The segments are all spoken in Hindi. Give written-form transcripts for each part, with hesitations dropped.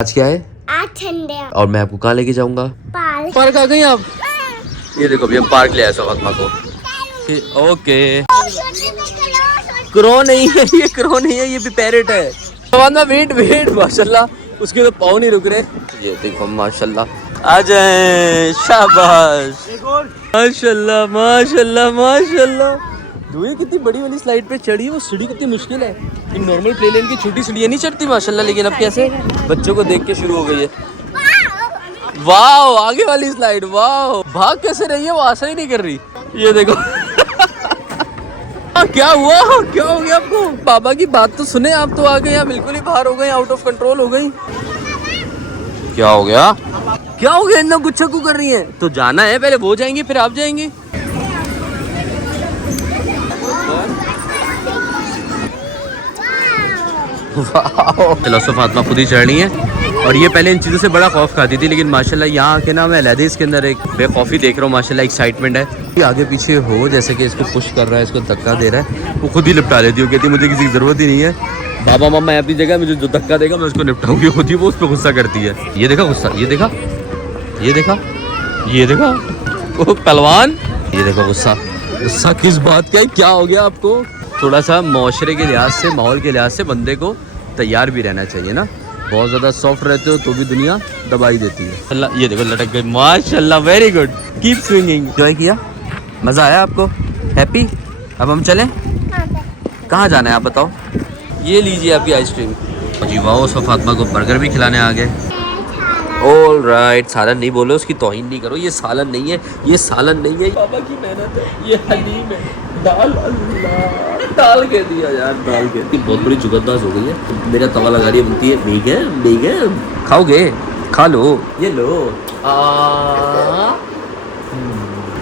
आज क्या है? आज संडे है। और मैं आपको कहाँ लेके जाऊंगा? पार्क आ गई आप? ये देखो अभी हम पार्क ले आए सवात्मा को। ओके, क्रो नहीं है ये, क्रो नहीं है ये भी पैरेट है। सवात्मा वेट वेट, माशाल्लाह उसके तो पाँव नहीं रुक रहे। ये देखो माशाल्लाह, आ जाए, शाबाश, माशाल्लाह माशाल्लाह माशाल्लाह। दुए कितनी बड़ी वाली स्लाइड पे चढ़ी है, वो सीढ़ी कितनी मुश्किल है। इन नॉर्मल प्ले लेन की छोटी सीढ़ियाँ नहीं चढ़ती माशाल्लाह, लेकिन अब कैसे बच्चों को देख के शुरू हो गई है। वाह, आगे वाली स्लाइड, वाह, भाग कैसे रही है वो, आशा ही नहीं कर रही। ये देखो क्या हुआ, क्या हो गया आपको? पापा की बात तो सुने, आप तो आ गए यहाँ बिल्कुल ही बाहर हो गए, आउट ऑफ कंट्रोल हो गई। क्या हो गया, क्या हो गया, इतना गुच्छा क्यों कर रही है? तो जाना है, पहले वो जाएंगे फिर आप जाएंगे। चलो सो फातिमा खुद ही चढ़ रही है, और ये पहले इन चीज़ों से बड़ा खौफ खाती थी, लेकिन माशाल्लाह यहाँ आके ना मैं अलहदे इसके अंदर एक बेखौफी देख रहा हूँ। माशाल्लाह एक्साइटमेंट है, ये आगे पीछे हो, जैसे कि इसको पुश कर रहा है, इसको धक्का दे रहा है, वो खुद ही निपटा लेती हो, कहती है मुझे किसी की ज़रूरत ही नहीं है, बाबा मामा अपनी जगह, मुझे जो धक्का देगा मैं उसको निपटाऊंगी, खुद ही वो उस पर गुस्सा करती है। ये देखा गुस्सा, ये देखा, ये देखा, ये देखा वो पहलवान, ये देखो गुस्सा, गुस्सा किस बात का है, क्या हो गया आपको? थोड़ा सा माशरे के लिहाज से, माहौल के लिहाज से बंदे को तैयार भी रहना चाहिए ना। बहुत ज़्यादा सॉफ्ट रहते हो तो भी दुनिया दबाई देती है। अल्लाह, ये देखो लटक गई, माशाल्लाह, very good, keep swinging. Enjoy किया, मज़ा आया आपको, हैप्पी? अब हम चलें, कहाँ जाना है आप बताओ? ये लीजिए आपकी आइसक्रीम। जी वाह, सो फातिमा को बर्गर भी खिलाने आ गए। ऑल राइट, सालन नहीं बोलो, उसकी तौहीन नहीं करो, ये सालन नहीं है, ये सालन नहीं है, पापा की मेहनत है, ये हलीम है, दाल, अल्लाह दाल के दिया यार, दाल के दी। बहुत बड़ी जुगतबाज हो गई है, मेरा तवा लगा रही है, बोलती है बेगम बेगम खाओगे, खा लो, ये लो।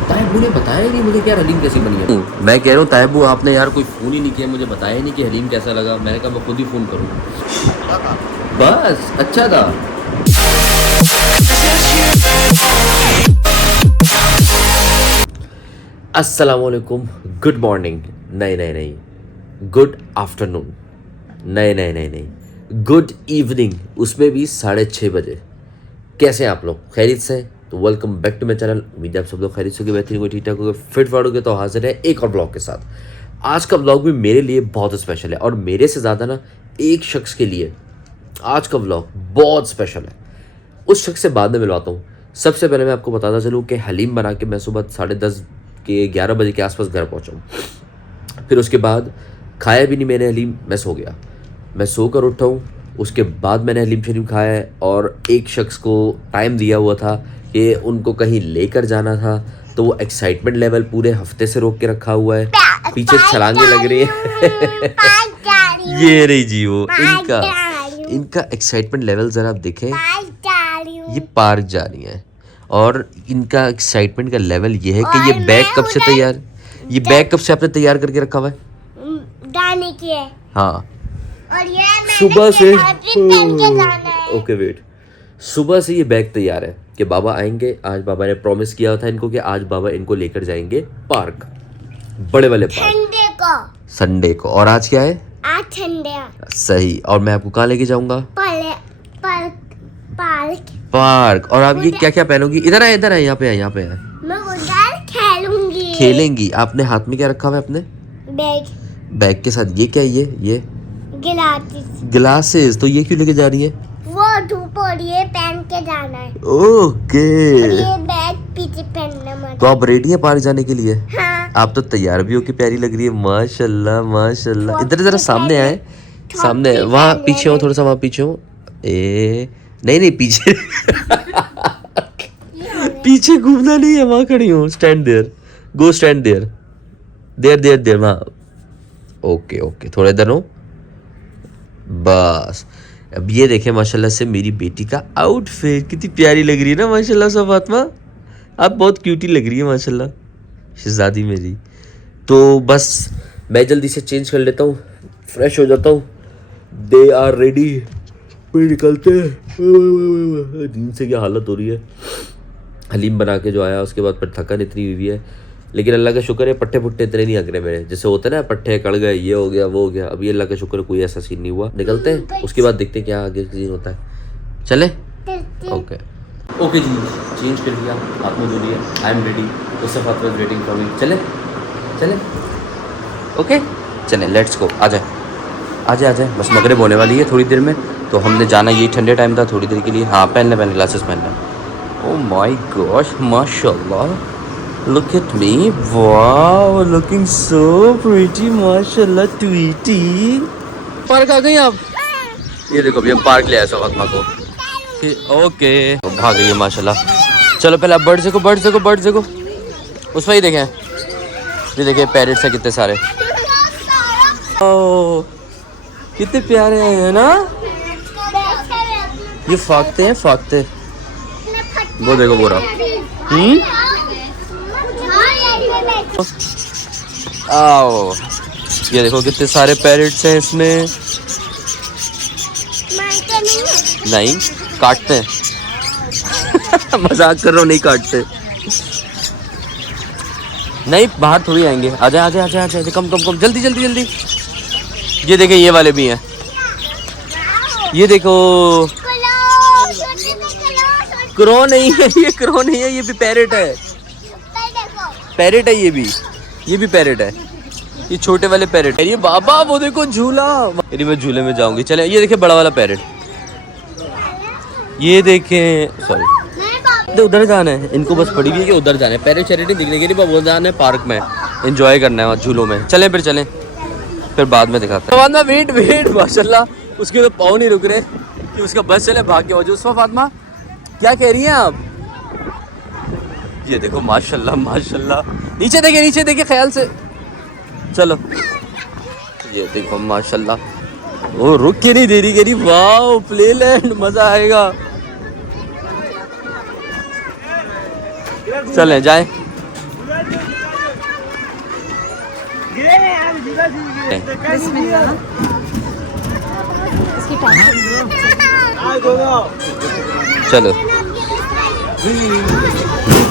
तायबू ने बताया नहीं मुझे क्या हलीम कैसी बनी है। मैं कह रहा हूँ तायबू, आपने यार कोई फ़ोन ही नहीं किया, मुझे बताया नहीं कि हलीम कैसा लगा। मैंने कहा मैं खुद ही फ़ोन करूँ, बस अच्छा था। अस्सलामुअलैकुम, गुड मॉर्निंग, नहीं, गुड आफ्टरनून, नहीं, गुड इवनिंग, उसमें भी 6:30 बजे। कैसे हैं आप लोग, खैरियत से? तो welcome back to my channel. उम्मीद है आप सब लोग खैरियत से होंगे, बेहतरीन होंगे, ठीक ठाक होंगे, फिट फाट होंगे। तो हाजिर है एक और ब्लॉग के साथ। आज का ब्लॉग भी मेरे लिए बहुत स्पेशल है, और मेरे से ज़्यादा ना एक शख्स के लिए आज का ब्लॉग बहुत स्पेशल है। उस शख्स से बाद में मिलवाता हूँ। सबसे पहले मैं आपको बताता चलूँ कि हलीम बना के मैं सुबह 10:30 के 11 बजे के आसपास घर पहुँचा हूँ। फिर उसके बाद खाया भी नहीं मैंने हलीम, मैं सो गया। मैं सो कर उठा हूँ, उसके बाद मैंने हलीम शरीफ खाया है, और एक शख्स को टाइम दिया हुआ था कि उनको कहीं लेकर जाना था, तो वो एक्साइटमेंट लेवल पूरे हफ्ते से रोक के रखा हुआ है। पीछे छलांगे लग रही है ये रही जी वो, इनका एक्साइटमेंट लेवल ज़रा आप देखें, ये पार्क जा रही हैं, और इनका एक्साइटमेंट का लेवल ये है कि ये बैग कब से तैयार, ये बैग कब से आपने तैयार करके रखा हुआ है? जाने की है। हाँ, और ये सुबह से ओके वेट, सुबह से ये बैग तैयार है कि बाबा आएंगे। आज बाबा ने प्रॉमिस किया था इनको कि आज बाबा इनको लेकर जाएंगे पार्क, बड़े वाले पार्क, संडे को। और आज क्या है? आज संडे है। सही, और मैं आपको कहाँ लेके जाऊंगा? पार्क। और आप ये क्या क्या पहनोगी? इधर है, यहाँ पे है। मैं उधर खेलूंगी। खेलेंगी? आपने हाथ में क्या रखा हुआ है अपने? बैग के साथ ये क्या है? ये ग्लासेस। तो ये क्यों लेके जा रही है? वो धूप हो रही है, पहन के जाना है। ओके, ये बैग पीछे पहनना मत। तो आप रेडी है पार्क जाने के लिए? हाँ। आप तो तैयार भी हो के प्यारी लग रही है, माशाल्लाह माशाल्लाह। इधर जरा सामने आए, सामने, वहाँ पीछे हो, थोड़ा सा वहाँ पीछे हो। नहीं पीछे पीछे घूमना नहीं है, वहाँ खड़ी हो, stand there, go stand there वहाँ। ओके, थोड़ा इधर हो, बस। अब ये देखें माशाल्लाह से मेरी बेटी का आउटफिट, कितनी प्यारी लग रही है ना माशाल्लाह से। फातिमा आप बहुत क्यूटी लग रही है माशाल्लाह, शहजादी मेरी। तो बस मैं जल्दी से चेंज कर लेता हूँ, फ्रेश हो जाता हूँ। दे आर रेडी, फिर निकलते हैं। नींद से क्या हालत हो रही है। हलीम बना के जो आया उसके बाद पर थकान इतनी हुई है, लेकिन अल्लाह का शुक्र है पट्टे पुट्टे इतने नहीं अग रहे मेरे। जैसे होते ना पट्टे कड़ गए, ये हो गया वो हो गया, अभी अल्लाह का शुक्र है कोई ऐसा सीन नहीं हुआ। निकलते हैं, उसके बाद देखते हैं क्या आगे सीन होता है। चले? चलती ओके ओके जी, चेंज कर दिया, हाथ में धो लिया, आई एम रेडी, उससे Fatima is waiting for me. चले चले ओके चले, लेट्स गो। आ जाए आ जाए आ जाए, बस मगरिब होने वाली है थोड़ी देर में, तो हमने जाना, यही ठंडे टाइम था थोड़ी देर के लिए। हाँ पहन ले ग्लासेस पहन ले। ओह माय गॉश, माशाल्लाह, look at me, wow looking so pretty, माशाल्लाह ट्वीटी। पार्क आ गई आप? ये देखो अभी हम पार्क ले आए फातिमा को। ओके भाग गई है माशाल्लाह। चलो पहले आप बर्ड्स देखो, बर्ड्स देखो, बर्ड्स देखो, उस पर ही देखें, ये देखिए पैरेट्स है कितने सारे, ओह कितने प्यारे हैं ना। ये फाकते हैं, फाकते, वो देखो बोरा। आओ ये देखो कितने सारे पैरेट्स हैं इसमें। नहीं काटते हैं मजाक कर रहा हूँ, नहीं काटते, नहीं बाहर थोड़ी आएंगे। आजा आजा आजा आजा, कम कम कम, जल्दी जल्दी जल्दी। ये देखे ये वाले भी हैं, ये देखो, क्रो नहीं है, ये क्रो नहीं है, ये भी पैरेट है, पैरेट है ये भी पैरेट है, ये छोटे वाले पैरेट है। ये बाबा वो देखो झूला, यदि मैं झूले में जाऊंगी। चले ये देखे बड़ा वाला पैरेट, ये देखें, सॉरी उधर जाना है, इनको बस पड़ी हुई है कि उधर जाना है, पैरेट चैरिटी दिखने के लिए वो जाना है पार्क में, एंजॉय करना है वहाँ झूलों में। चलें फिर चलें, फिर बाद में दिखाते हैं। फातिमा वेट वेट, माशाल्लाह उसके तो पाँव नहीं रुक रहे कि उसका बस चले, भाग के हो जो। फातिमा क्या कह रही हैं आप? ये देखो माशाल्लाह माशाल्लाह, नीचे देखे, नीचे देखे ख्याल से, चलो ये देखो माशाल्लाह, वो रुक के नहीं दे रही, कह रही वाओ प्ले लैंड, मजा आएगा। चलें जाए, चलो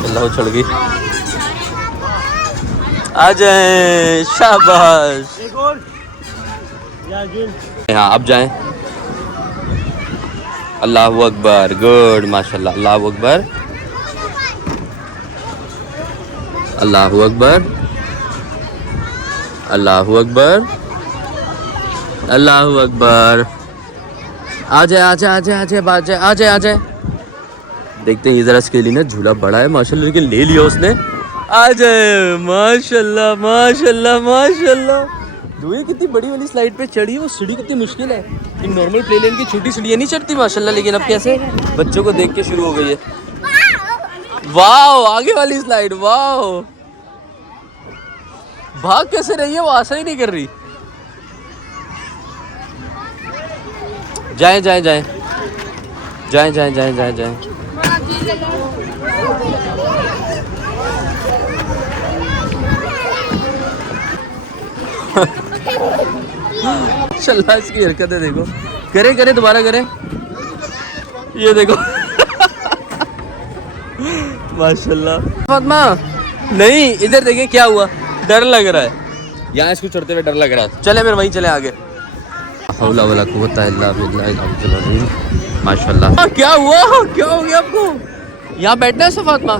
अल्लाह चढ़ गई, आ जाए, शाबाश। हाँ अब जाएं, अल्लाहु अकबर, गुड माशाल्लाह, अल्लाहु अकबर, अल्लाहु अकबर, अल्लाहु अकबर, अल्लाहु अकबर। आ जाए आ जाए आ जाए आ जाए आ जाए आ जाए आ जाए, देखते हैं ये जरा इसके लिए ना झूला बड़ा है माशाल्लाह, लेकिन ले लिया उसने। आ जाए माशाल्लाह माशाल्लाह माशाल्लाह। दुए कितनी बड़ी वाली स्लाइड पे चढ़ी, वो सीढ़ी कितनी मुश्किल है, इन नॉर्मल प्ले लेन की छोटी सीढ़ियाँ नहीं चढ़ती माशाल्लाह, लेकिन अब कैसे बच्चों को देख के शुरू हो गई है। वाह आगे वाली स्लाइड, वाह भाग कैसे रही है वो, आशा ही नहीं कर रही। जाए जाए जाए जाए जाए जाए जाए जाए, चल्ला इसकी हरकतें देखो, करे करे दोबारा करे, ये देखो माशाल्लाह। फातिमा नहीं इधर देखें क्या हुआ, डर लग रहा है, यहाँ इसको चढ़ते हुए डर लग रहा है। चले फिर वहीं चले आगे। हौला वला कुव्वता इल्ला बिल्लाह, माशाल्लाह। क्या हुआ, क्या हो गया आपको? यहाँ बैठना है फातिमा,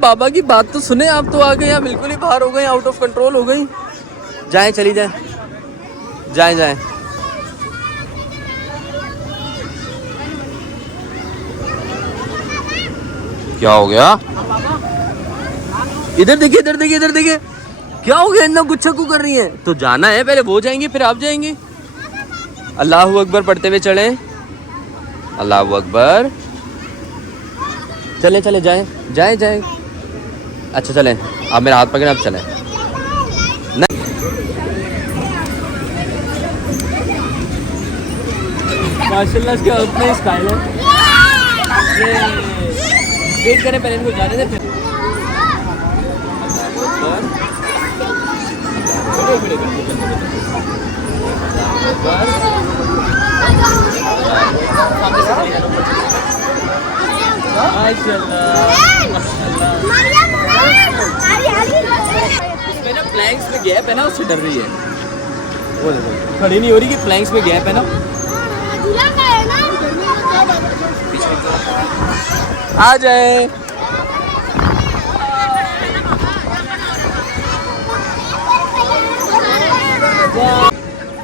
बाबा की बात तो सुने आप, तो आ गए यहाँ बिल्कुल ही बाहर हो गई, आउट ऑफ कंट्रोल हो गई। जाएं चली जाएं, जाएं जाएं। क्या हो गया? इधर देखिए इधर देखिए इधर देखिए, क्या हो गया? इतना गुच्छा क्यों कर रही है? तो जाना है, पहले वो जाएंगे फिर आप जाएंगे। अल्लाहू अकबर पढ़ते हुए चले, अल्लाहू अकबर। चले चले जाएं जाएं जाएं। अच्छा चलें, आप मेरा हाथ पकड़े, आप चलें। माशाल्लाह इसके अपने स्टाइल है। वेट करें पहले इनको जाने दें, फिर इसमें ना प्लैंक्स में गैप है ना, उससे डर रही है, वो देखो खड़ी नहीं हो रही कि प्लैंक्स में गैप है ना। आ जाए।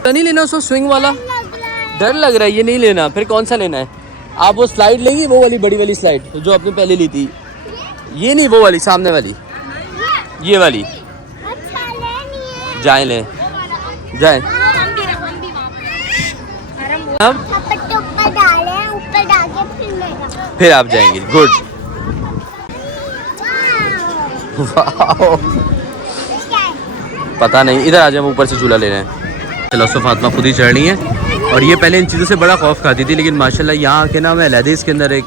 नहीं लेना उसको स्विंग वाला, डर लग रहा है, ये नहीं लेना। फिर कौन सा लेना है? आप वो स्लाइड लेंगी, वो वाली बड़ी वाली स्लाइड जो आपने पहले ली थी। ये नहीं, वो वाली सामने वाली, ये वाली। जाए ले जाए। अब ऊपर डाले, ऊपर डाल के फिर आप जाएंगे। गुड। पता नहीं, इधर आ जाए, ऊपर से झूला ले रहे हैं। चलो सो फातिमा खुद ही चढ़ रही है। और ये पहले इन चीज़ों से बड़ा खौफ खाती थी, लेकिन माशाल्लाह यहाँ आके ना मैं अलहदे इसके अंदर एक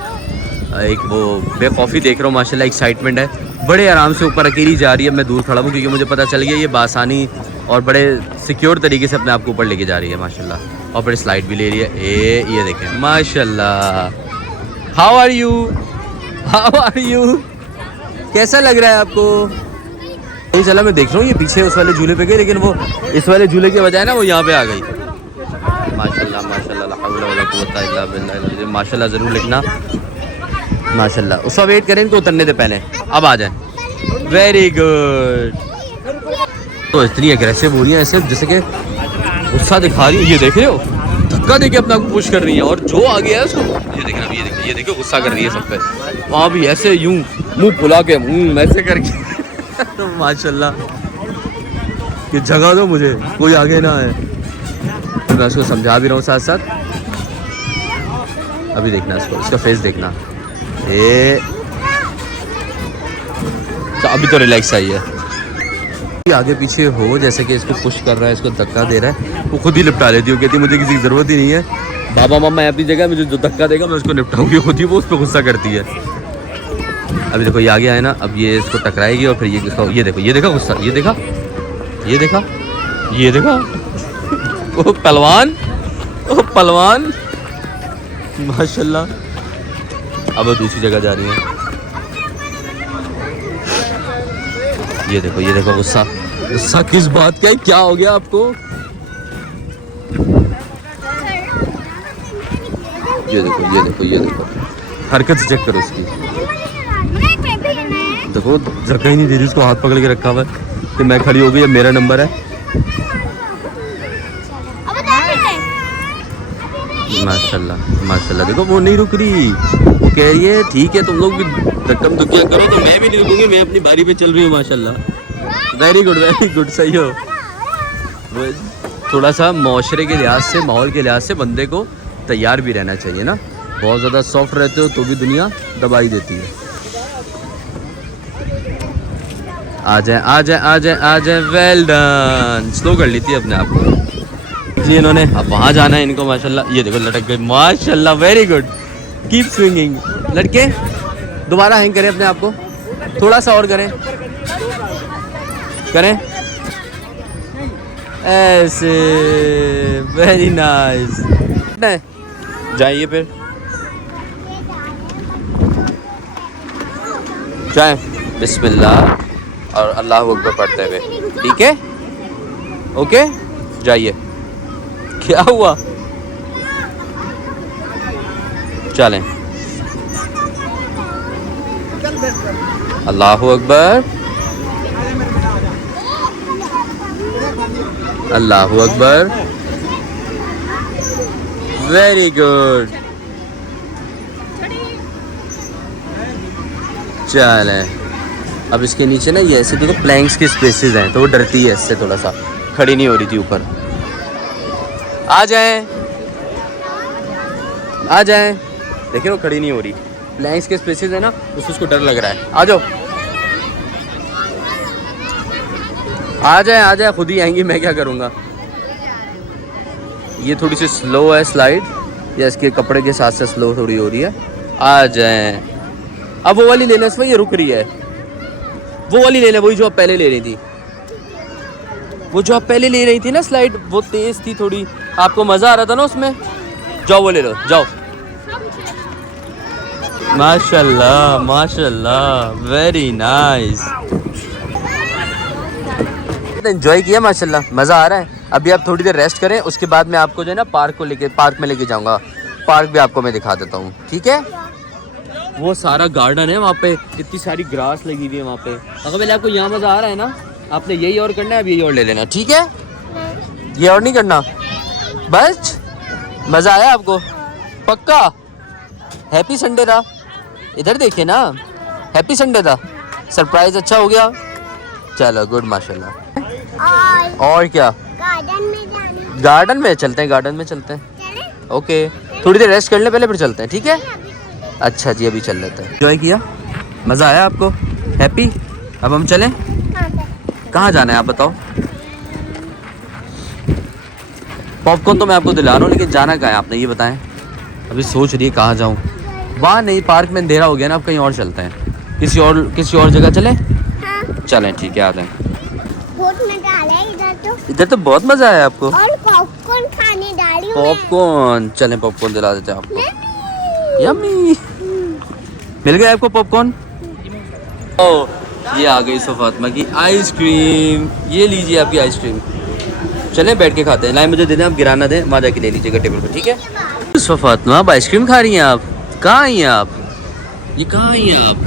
वो बेखौफी देख रहा हूँ। माशाल्लाह एक्साइटमेंट है, बड़े आराम से ऊपर अकेली जा रही है। मैं दूर खड़ा हूँ क्योंकि मुझे पता चल गया ये बासानी और बड़े सिक्योर तरीके से अपने आप को ऊपर लेके जा रही है माशाल्लाह। और बड़ी स्लाइड भी ले रही है। ये देखें माशाल्लाह। How are you, how are you, कैसा लग रहा है आपको? नहीं चला, मैं देख रहा हूँ ये पीछे उस वाले झूले पे गई, लेकिन वो इस वाले झूले के बजाय ना वो यहाँ पे आ गई। माशाल्लाह माशाल्लाह, ला हौला वला कुव्वता इल्ला बिल्लाह। माशाल्लाह ज़रूर लिखना माशाल्लाह। उसका वेट करें, इनको उतरने दे पहले। अब आ जाए। Very good. तो इतनी एग्रेसिव हो रही है ऐसे जैसे कि गुस्सा दिखा रही है। ये देख रहे हो, धक्का देके अपने आप को पुश कर रही है। और जो आ गया है उसको ये देखना, ये देखो गुस्सा कर रही है सब पे। वहाँ भी ऐसे यूं मुंह फुला के ऐसे करके तो माशाल्लाह कि जगह दो मुझे, कोई आगे ना आए। तो मैं उसको समझा भी रहा हूँ साथ साथ। अभी देखना इसको, इसका फेस देखना। तो अभी तो रिलैक्स आई है। आगे पीछे हो जैसे कि इसको पुश कर रहा है, इसको धक्का दे रहा है, वो खुद ही निपटा लेती है। कहती है मुझे किसी की ज़रूरत ही नहीं है, बाबा मामा है अपनी जगह, मुझे जो धक्का देगा मैं उसको निपटाऊंगी। खुद ही वो उस पर गुस्सा करती है। अभी देखो ये आगे आए ना, अब ये इसको टकराएगी और फिर ये देखो, ये देखा गुस्सा, ये देखा ओ पहलवान, ओ पहलवान माशाल्लाह। अब वो दूसरी जगह जा रही है। ये देखो गुस्सा, गुस्सा किस बात का है? क्या हो गया आपको? ये देखो हरकत चेक करो उसकी। देखो जगह ही नहीं दे रही उसको, हाथ पकड़ के रखा हुआ है कि मैं खड़ी हो गई, अब मेरा नंबर है। माशाल्लाह माशाल्लाह। देखो वो नहीं रुक रही, वो कह रही है ठीक है तुम लोग भी धक्कम धुक्कियाँ करो तो मैं भी नहीं रुकूंगी, मैं अपनी बारी पे चल रही हूँ माशाल्लाह। वेरी गुड, सही हो। थोड़ा सा माशरे के लिहाज से, माहौल के लिहाज से बंदे को तैयार भी रहना चाहिए ना। बहुत ज़्यादा सॉफ्ट रहते हो तो भी दुनिया दबाई देती है। आ जाए। Well done. स्लो कर ली थी अपने आप को इसलिए इन्होंने। अब वहाँ जाना है इनको माशाल्लाह। ये देखो लटक गई माशाल्लाह। Very good, keep swinging. लड़के दोबारा हैंग करें अपने आप को, थोड़ा सा और करें ऐसे। Very nice. जाइए फिर जाए, बिस्मिल्लाह और अल्लाह अकबर पढ़ते हुए। ठीक है, ओके जाइए। क्या हुआ? चलें। अल्लाह अकबर, अल्लाह अकबर। वेरी गुड। चलें। अब इसके नीचे ना ये ऐसे देखो प्लैंक्स के स्पेसेस हैं, तो वो डरती है इससे, थोड़ा सा खड़ी नहीं हो रही थी ऊपर। आ जाएं। देखिए वो खड़ी नहीं हो रही, प्लैंक्स के स्पेसेस है ना, उसको डर लग रहा है। आ जाओ, आ जाए, खुद ही आएंगी, मैं क्या करूँगा। ये थोड़ी सी स्लो है स्लाइड, या इसके कपड़े के साथ से स्लो थोड़ी हो रही है। आ जाए। अब वो वाली लेना, इसमें ये रुक रही है। वो वाली ले ले, वही जो आप पहले ले रही थी। वो जो आप पहले ले रही थी ना स्लाइड, वो तेज थी थोड़ी, आपको मज़ा आ रहा था ना उसमें। जाओ वो ले लो, जाओ। माशाल्लाह माशाल्लाह, वेरी नाइस। एंजॉय किया माशाल्लाह, मज़ा आ रहा है। अभी आप थोड़ी देर रेस्ट करें, उसके बाद मैं आपको जो है ना पार्क में लेके जाऊंगा। पार्क भी आपको मैं दिखा देता हूँ, ठीक है? वो सारा गार्डन है वहाँ पे, इतनी सारी ग्रास लगी हुई है वहाँ पे। अगर पहले आपको यहाँ मज़ा आ रहा है ना, आपने यही और करना है, अब यही और ले लेना, ठीक है? ये और नहीं करना, बस मज़ा आया आपको? पक्का? हैप्पी संडे था, इधर देखिए ना, हैप्पी संडे था, सरप्राइज अच्छा हो गया। चलो गुड, माशाल्लाह। और क्या? गार्डन में जाना। गार्डन में चलते हैं, गार्डन में चलते हैं। चले? ओके, थोड़ी देर रेस्ट कर ले पहले, फिर चलते हैं, ठीक है? अभी चलते हैं। अच्छा जी, अभी चल लेते हैं। एंजॉय किया, मज़ा आया आपको? हैप्पी? अब हम चलें? हाँ, चल। कहाँ जाना है आप बताओ? पॉपकॉर्न तो मैं आपको दिला रहा हूँ, लेकिन जाना कहाँ है आपने ये बताएं। अभी सोच रही है कहाँ जाऊँ। वहाँ नहीं, पार्क में अंधेरा हो गया ना, अब कहीं और चलते हैं, किसी और जगह चलें? हाँ, चलें, ठीक है, आ जाएं। बहुत मजा आ रहा है इधर तो। इधर तो बहुत मज़ा आया आपको। और पॉपकॉर्न खाने डाली हूँ मैं। पॉपकॉर्न, चलें पॉपकॉर्न दिला देते हैं आपको। मम्मी। यम्मी, मिल गया आपको पॉपकॉर्न? ओह, ये आ गई फातिमा की आइसक्रीम, ये लीजिए आपकी आइसक्रीम। चलें बैठ के खाते हैं, लाए मुझे दे दें, आप गिराना दें, वहाँ जाके ले लीजिएगा टेबल पर, ठीक है? फातिमा, आप आइसक्रीम खा रही हैं? आप कहाँ आई हैं आप? ये कहाँ आई हैं आप?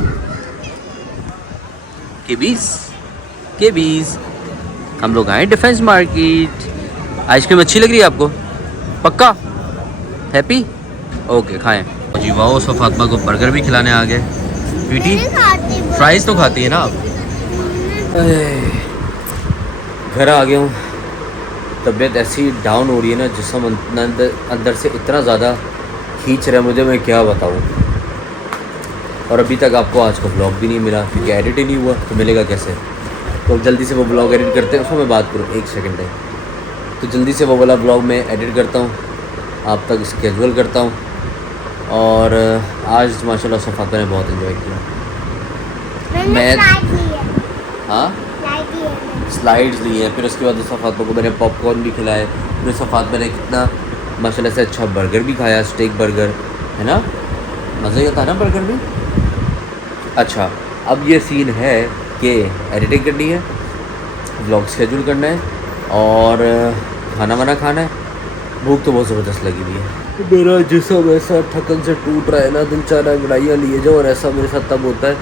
केबीज, हम लोग आए डिफेंस मार्केट। आइसक्रीम अच्छी लग रही है आपको? पक्का? हैप्पी? ओके, खाएं जी। वाह, उसको फातिमा को बर्गर भी खिलाने आ गए। स्वीटी, मैं खाती हूँ। फ्राइज तो खाती है ना आप? घर आ गया हूँ, तबीयत ऐसी डाउन हो रही है ना, जिस्म अंदर से इतना ज़्यादा खींच रहा है मुझे, मैं क्या बताऊँ। और अभी तक आपको आज का ब्लॉग भी नहीं मिला, क्योंकि एडिट ही नहीं हुआ, तो मिलेगा कैसे? तो जल्दी से वो ब्लॉग एडिट करते हैं, उसमें मैं बात करूँ, एक सेकंड है, तो जल्दी से वो वाला ब्लॉग मैं एडिट करता हूँ, आप तक स्केजुअल करता हूँ। और आज माशाल्लाह सफ़ात ने बहुत इन्जॉय किया। मैंने स्लाइड ली है। हाँ, स्लाइड ली है मैंने। स्लाइड्स ली है, फिर उसके बाद सफ़ात को मैंने पॉपकॉर्न भी खिलाए, फिर सफ़ात मैंने कितना माशाल्लाह से अच्छा बर्गर भी खाया, स्टेक बर्गर, है ना? मज़ा ही आता है ना बर्गर में। अच्छा, अब ये सीन है कि एडिटिंग करनी है, व्लॉग शेड्यूल करना है और खाना वाना खाना है। भूख तो बहुत ज़बरदस्त लगी हुई है। मेरा जिस्म ऐसा थकन से टूट रहा है ना, दिल चाह रहा है मिठाइयाँ लिए जाओ। और ऐसा मेरे साथ तब होता है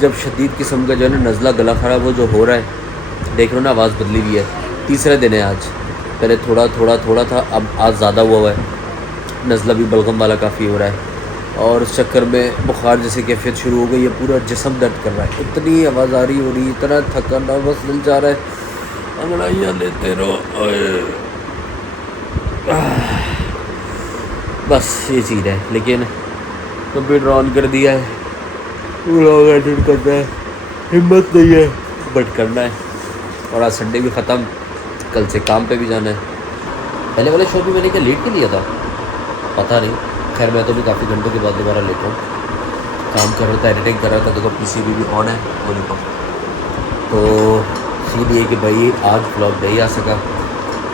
जब शदीद किस्म का जो है ना नज़ला, गला खराब वो जो हो रहा है। देख रहे हो ना, आवाज़ बदली हुई है। तीसरा दिन है आज, पहले थोड़ा था, अब आज ज़्यादा हुआ है। नज़ला भी बलगम वाला काफ़ी हो रहा है, और उस चक्कर में बुखार जैसे कैफियत शुरू हो गई है, पूरा जिस्म दर्द कर रहा है। इतनी आवाज़ आ रही हो रही, इतना थकन, बस दिल चाह रहा है अंगड़ाइयाँ लेते रहो। बस ये चीज़ है, लेकिन कंप्यूटर ऑन कर दिया है, व्लॉग एडिट करना है, हिम्मत नहीं है, बट करना है। और आज संडे भी ख़त्म, कल से काम पे भी जाना है। पहले वाले शो भी मैंने क्या लेट के लिया था, पता नहीं। खैर, मैं तो भी काफ़ी घंटों के बाद दोबारा लेता हूँ। काम कर रहा था, एडिटिंग कर रहा था, देखो पीसी भी ऑन है, वो देखो। तो सीन ये कि भाई आज व्लॉग नहीं आ सका,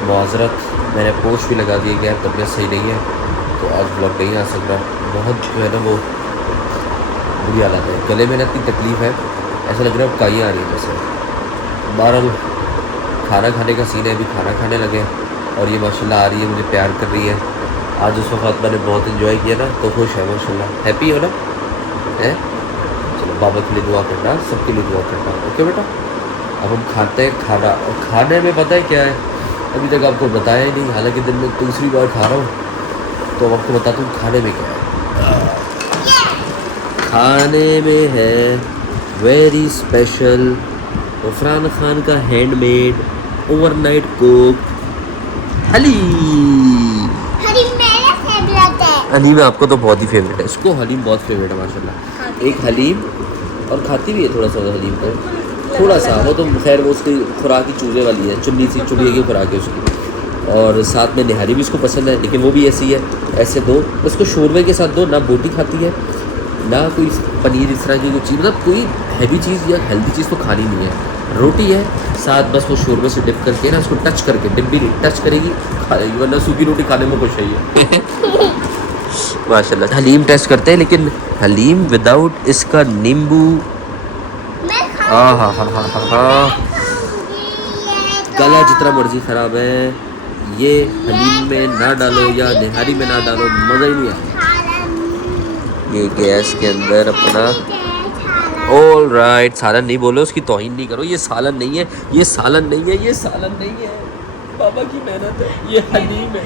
माज़रत। मैंने पोस्ट भी लगा दी कि यार तबीयत सही नहीं है, तो आज व्लॉग नहीं आ सक रहा। बहुत जो है ना वो बुरी हालत है, गले में ना इतनी तकलीफ़ है, ऐसा लग रहा है अब काई आ रही है जैसे। बहरहाल खाना खाने का सीन है, अभी खाना खाने लगे, और ये माशाल्लाह आ रही है, मुझे प्यार कर रही है। आज उस वक्त मैंने बहुत इन्जॉय किया ना, तो खुश है माशाल्लाह। हैप्पी हो ना? है? चलो बाबा के लिए दुआ करना, सबके लिए दुआ करना, ओके बेटा? अब हम खाते हैं खाना, और खाने में पता है क्या है, अभी तक आपको बताया ही नहीं, हालांकि दिन में दूसरी बार खा रहा हूँ, तो अब आपको बताता हूँ खाने में क्या है। खाने में है वेरी स्पेशल इरफान खान का handmade overnight cook haleem. Haleem मेरा फेवरेट है। हलीम आपको तो बहुत ही फेवरेट है, इसको हलीम बहुत फेवरेट है माशाल्लाह। एक हलीम, और खाती भी है थोड़ा सा हलीम को, थोड़ा सा, वो तो खैर वो उसकी खुराक ही चूजे वाली है, चुन्नी सी चुड़िए की खुराक है उसकी। और साथ में निहारी भी उसको पसंद है, लेकिन वो भी ऐसी है, ऐसे दो उसको शोरबे के साथ दो, ना बोटी खाती है ना कोई पनीर, इस तरह की कोई चीज़, मतलब कोई हैवी चीज़ या हेल्दी चीज़ तो खानी नहीं है। रोटी है साथ, बस वो शोरबे से डिप करके ना, उसको टच करके, डिप भी नहीं टच करेगी, खा लेगी, वरना सूखी रोटी खाने में खुश है। माशाल्लाह। हलीम टेस्ट करते हैं, लेकिन हलीम विदाउट इसका नींबू, हाँ हाँ हाँ हाँ हाँ हाँ, गला जितना मर्जी ख़राब है, ये हलीम में ना डालो या निहारी में ना डालो, मज़ा ही नहीं आता। ये गैस के अंदर अपना ऑल राइट। सालन नहीं बोलो, उसकी तौहीन नहीं करो। ये सालन नहीं है, ये सालन नहीं है, ये सालन नहीं है। बाबा की मेहनत है, ये हलीम है,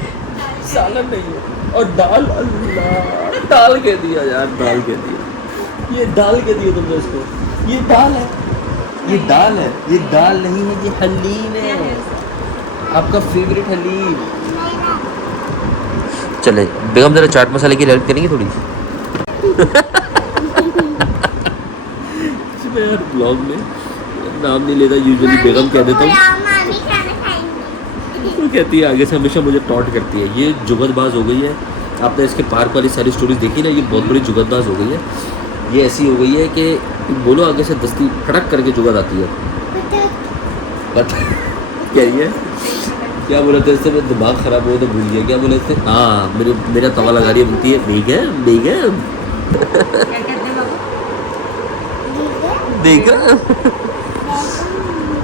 सालन नहीं है। और दाल, अल्लाह डाल के दिया यार, डाल के दिया, ये डाल के दिया तुमने इसको। ये दाल है, ये दाल है, ये दाल नहीं है, ये हलीम है, आपका फेवरेट हलीम। चले बेगम जरा चाट मसाले की हेल्प करेंगे थोड़ी मैं यार ब्लॉग में नाम नहीं लेता, यूजुअली बेगम कह देता हूँ। मामी खाना खाएंगी। वो कहती है आगे से हमेशा मुझे टॉन्ट करती है। ये जुगतबाज हो गई है। आपने इसके पार्क वाली सारी स्टोरीज देखी ना, ये बहुत बड़ी जुगतबाज हो गई है। ये ऐसी हो गई है कि बोलो आगे से दस्ती खड़क करके जुगत आती है। बता क्या ये क्या बोला था इससे, मेरा दिमाग ख़राब हो तो भूल गया क्या बोले थे। हाँ मेरा तवा लगा रही है, बोलती है बेगम बेगम बेगम।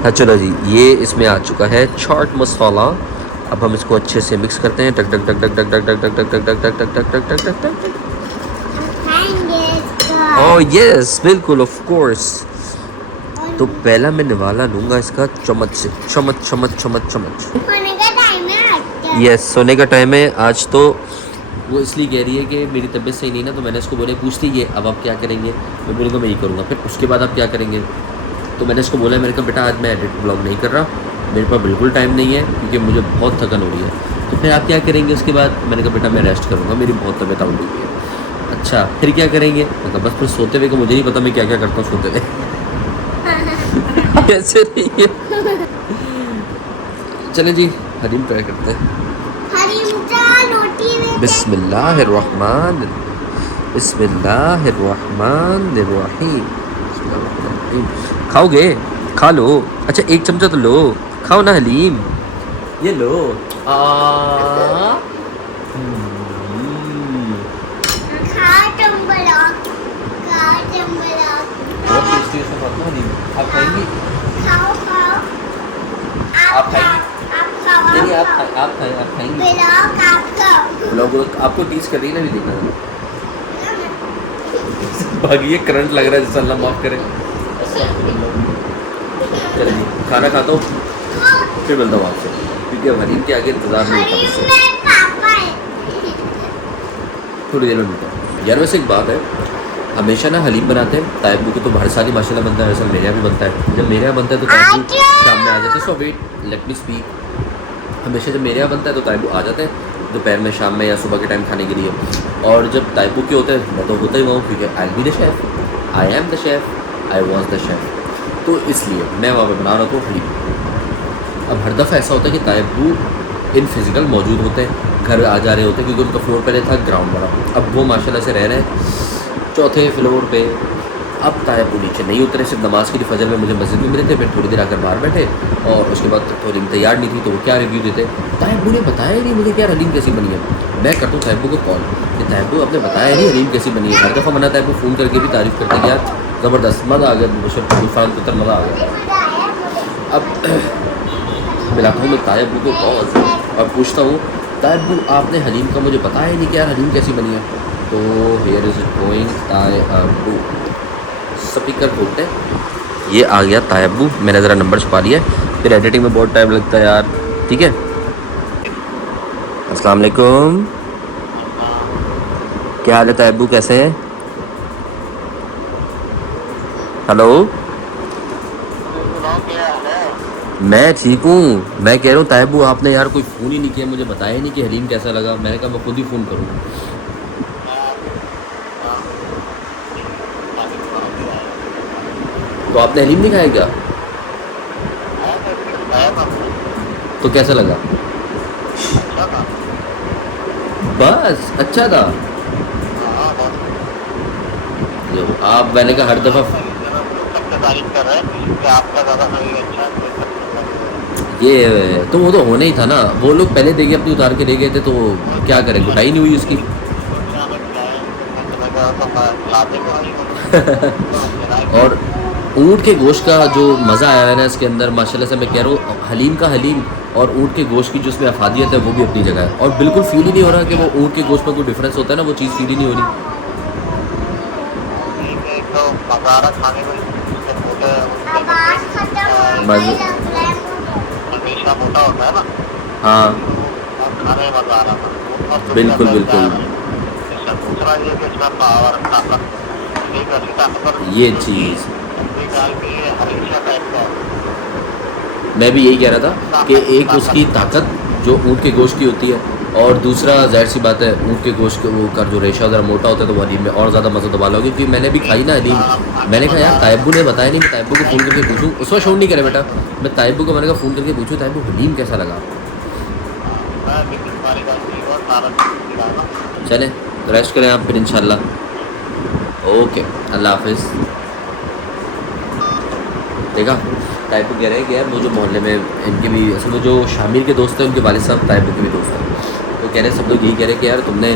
हाँ चलो जी, ये इसमें आ चुका है चाट मसाला। अब हम इसको अच्छे से मिक्स करते हैं। टक टक टक टक टक टक टक टक टक टक टक टक टक टक टक टक टक। ओह यस बिल्कुल ऑफ कोर्स। तो पहला मैं निवाला लूँगा इसका चम्मच से, चम्मच चम्मच चम्मच चम्मच। सोने का टाइम है। यस सोने का टाइम है आज। तो वो इसलिए कह रही है कि मेरी तबीयत सही नहीं ना, तो मैंने इसको बोले पूछती है अब आप क्या करेंगे। मैं बोलूँगा मैं ये करूँगा, फिर उसके बाद आप क्या करेंगे। तो मैंने इसको बोला, मैंने कहा बेटा आज मैं एडिट ब्लॉग नहीं कर रहा, मेरे पास बिल्कुल टाइम नहीं है क्योंकि मुझे बहुत थकन हो रही है। तो फिर आप क्या करेंगे उसके बाद। मैंने कहा बेटा मैं रेस्ट करूँगा, मेरी बहुत तबीयत आउट हुई है। अच्छा फिर क्या करेंगे। मैं कहा बस फिर सोते हुए, को मुझे नहीं पता मैं क्या क्या करता हूँ सोते हुए कैसे नहीं है। चले जी हलीम ट्राई करते हैं। बिस्मिल्लाहिर्रहमान बिस्मिल्लाहिर्रहमानिर्रहीम। खाओगे खा लो। अच्छा एक चमचा तो लो, खाओ ना हलीम, ये लो। बहुत टेस्टी है हलीम। आप खाएंगी? खाओ खाओ। आप खाएंगी? नहीं आप खाएंगी? लोग आपको टीज कर रही है ना, भी देखना भागिए करंट लग रहा है जैसे अल्लाह माफ़ करे। चलिए खाना खाता हूँ फिर मिलता हूँ आपसे, क्योंकि अब हलीम के आगे इंतज़ार नहीं होता मुझसे। थोड़ी देर में मिलता हूँ यार। वैसे एक बात है, हमेशा ना हलीम बनाते हैं तायबू को तो हर साल ही माशाल्लाह बनता है। वैसे मेरे यहाँ भी बनता है। जब मेरे यहाँ बनता है तो तायबू शाम में आ जाते हैं। सो वेट लेट मी स्पीक। हमेशा जब मेरे यहाँ बनता है तो तायबू आ जाते हैं दोपहर में, शाम में या सुबह के टाइम खाने के लिए। और जब तायबू के होते हैं मैं तो होता ही वहाँ, क्योंकि I be the chef, I am the chef, I was the chef. तो इसलिए मैं वहाँ पर बना रहा हूँ हलीम। अब हर दफ़ा ऐसा होता है कि तायबू इन फिज़िकल मौजूद होते हैं, घर आ जा रहे होते हैं, क्योंकि उनका फ्लोर पहले था ग्राउंड वाला। अब वो माशाल्लाह से रह रहे हैं चौथे फ्लोर पे। अब तायबू नीचे नहीं उतरे, सिर्फ नमाज़ के लिए फजर में मुझे मस्जिद में मिले थे। फिर थोड़ी देर आकर बाहर बैठे और उसके बाद थोड़ी तैयार नहीं थी तो वो क्या रिव्यू देते। तायबू ने बताया ही नहीं मुझे क्या हलीम कैसी बनी है। मैं करता हूँ तायबू को कॉल कि तायबू आपने बताया नहीं हलीम कैसी बनी है। हर दफ़ा मना तायबू फ़ोन करके भी तारीफ़ करते कि यार ज़बरदस्त, मज़ा आ गया, तूफ़ान पुत्र मज़ा आ गया। अब मिलाता हूँ मैं तायबू को कॉल और पूछता हूँ तायबू आपने हलीम का मुझे बताया ही नहीं कि यार हलीम कैसी बनी है। तो हियर इज़ गोइंग तायबू, स्पीकर बोलते हैं। ये आ गया तायबू, मैंने ज़रा नंबर छुपा लिया, फिर एडिटिंग में बहुत टाइम लगता है यार। ठीक है अस्सलाम वालेकुम, क्या हाल है तायबू, कैसे हैं? हेलो मैं ठीक हूँ। मैं कह रहा हूँ तायबू आपने यार कोई फ़ोन ही नहीं किया, मुझे बताया ही नहीं कि हलीम कैसा लगा। मैंने कहा मैं खुद ही फ़ोन करूँ। तो आपने हलीम नहीं खाया क्या? तो कैसा लगा? बस अच्छा था। जो आप मैंने कहा हर दफ़ा ये तो वो तो होना ही था ना। वो लोग पहले देखे अपनी उतार के ले गए थे तो क्या करें, गुटाई नहीं हुई उसकी। और ऊँट के गोश्त का जो मज़ा आया है ना इसके अंदर, माशाल्लाह से मैं कह रहा हूँ हलीम का हलीम और ऊँट के गोश्त की जो उसमें अफादियत है वो भी अपनी जगह है। और बिल्कुल फील ही नहीं हो रहा कि वो ऊँट के गोश्त में कोई डिफरेंस होता है ना, वो चीज़ फील ही नहीं हो रही। तो मजा आ रहा खाने में। उसके मोटे आवाज खत्म हो बस। गई लग रहा है मुझे। हमेशा मोटा होता है ना, हाँ और खाने में मजा आ रहा था। और बिल्कुल बिल्कुल, दूसरा ये कि इसमें पावर ताकत, एक ऐसी ताकतवर ये जो कि चीज़ गाय के हमेशा टाइप का मैं भी यही कह रहा था कि एक उसकी ताकत जो ऊँट के गोश्त की होती है, और दूसरा जाहिर सी बात है ऊँट के गोश्त के वो का जो रेशा ज़रा मोटा होता है तो वो हलीम में और ज़्यादा मज़ा दबा लोगे। क्योंकि मैंने भी खाई ना हलीम, मैंने कहा यार ताइबू ने बताया नहीं, मैं ताइबू को फ़ोन करके पूछूँ। उस वक्त शौक नहीं करे बेटा, मैं ताइबू को मैंने कहा फ़ोन करके पूछूँ ताइबू हलीम कैसा लगा। हमारी बात की और सारा चलें तो रेस्ट करें आप फिर इंशाल्लाह। ओके अल्लाह हाफिज़। देखा ताइबू कह रहे हैं कि यार वो जो मोहल्ले में इनके भी असल में जो शामिर के दोस्त हैं उनके वालिद साहब ताइबू के भी दोस्त हैं, तो कह रहे हैं सब लोग यही कह रहे हैं कि यार तुमने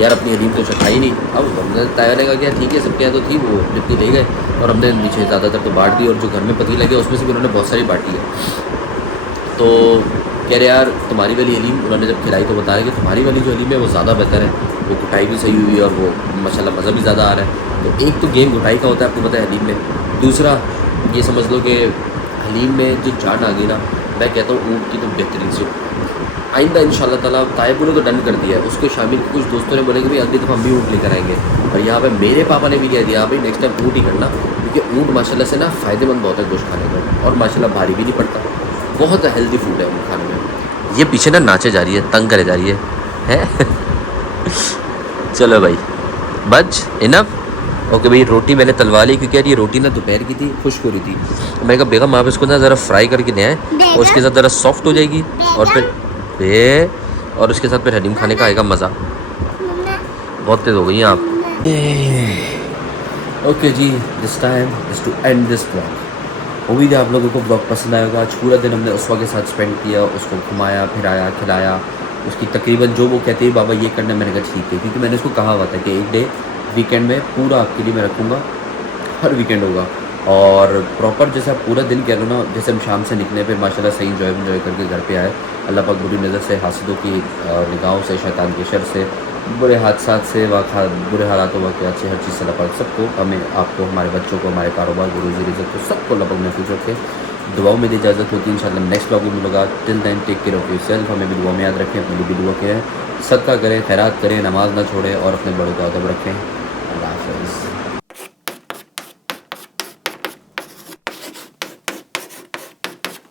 यार अपनी हलीम तो चखाई नहीं। अब हमने ताया ने कहा कि यार ठीक है सबके यहाँ तो थी, वो जितनी ले गए और हमने नीचे ज़्यादातर तो बांट दी, और जो घर में पतीला गया उसमें से भी उन्होंने बहुत सारी बांटी है। तो कह रहे यार तुम्हारी वाली हलीम उन्होंने जब खिलाई तो बता रहे कि तुम्हारी वाली जो हलीम है वो ज़्यादा बेहतर है, वो कुटाई भी सही हुई है और वो माशाल्लाह मज़ा भी ज़्यादा आ रहा है। तो एक तो गेम घुटाई का होता है आपको पता है हलीम में, दूसरा ये समझ लो कि हलीम में जो जान आ गई ना, मैं कहता हूँ ऊँट की तो बेहतरीन से। आइंदा इंशाल्लाह ताला ताइबू ने तो डन कर दिया है, उसके शामिल कुछ दोस्तों ने बोले कि भाई अगली दफ़ा हम भी ऊँट लेकर आएंगे, और यहाँ पे मेरे पापा ने भी कह दिया भाई नेक्स्ट टाइम ऊँट ही करना, क्योंकि ऊँट माशाल्लाह से ना फ़ायदेमंद बहुत है गोश्त खाने में, और माशाल्लाह भारी भी नहीं पड़ता, बहुत हेल्दी फूड है ऊँट खाने में। ये पीछे ना नाचे जा रही है, तंग करे जा रही है? चलो भाई बच इनफ। ओके भाई रोटी मैंने तलवा ली, क्योंकि यार ये रोटी ना दोपहर की थी, खुश्क हो रही थी। मैंने कहा बेगम आप इसको ना ज़रा फ्राई करके ले आएँ और उसके साथ ज़रा सॉफ्ट हो जाएगी, और फिर और उसके साथ फिर हलीम खाने का आएगा मज़ा। बहुत तेज़ हो गई हैं आप। ओके जी this time is to end this blog. उम्मीद है आप लोगों को ब्लॉग पसंद आएगा। आज पूरा दिन हमने उसवा के साथ स्पेंड किया, उसको घुमाया फिराया खिलाया, उसकी तकरीबन जो वो कहती है बाबा ये करना, मैंने कहा ठीक है, क्योंकि मैंने उसको कहा हुआ था कि एक डे वीकेंड में पूरा आपके लिए मैं रखूँगा, हर वीकेंड होगा, और प्रॉपर जैसे आप पूरा दिन कह लो ना, जैसे हम शाम से निकले पे माशाल्लाह सही इंजॉय करके घर पे आए। अल्लाह पाक बुरी नज़र से, हासिदों की निगाहों से, शैतान के शर से, बुरे हादसात से, बुरे हालात वाक़यात से, हर चीज़ से अल्लाह पाक सबको, हमें आपको, हमारे बच्चों को, हमारे कारोबार को, रोज़ी रिज़्क़ को, सबको अल्लाह पाक महफूज़ रखे। दुआओं में इजाज़त होती है इंशाल्लाह नेक्स्ट ब्लॉग में मिलूंगा। Till then take care of yourself. हमें भी दुआ में याद रखें, अपने लिए भी दुआ करें, सदका करें, खैरात करें, नमाज ना छोड़ें और अपने बड़ों का अदब रखें।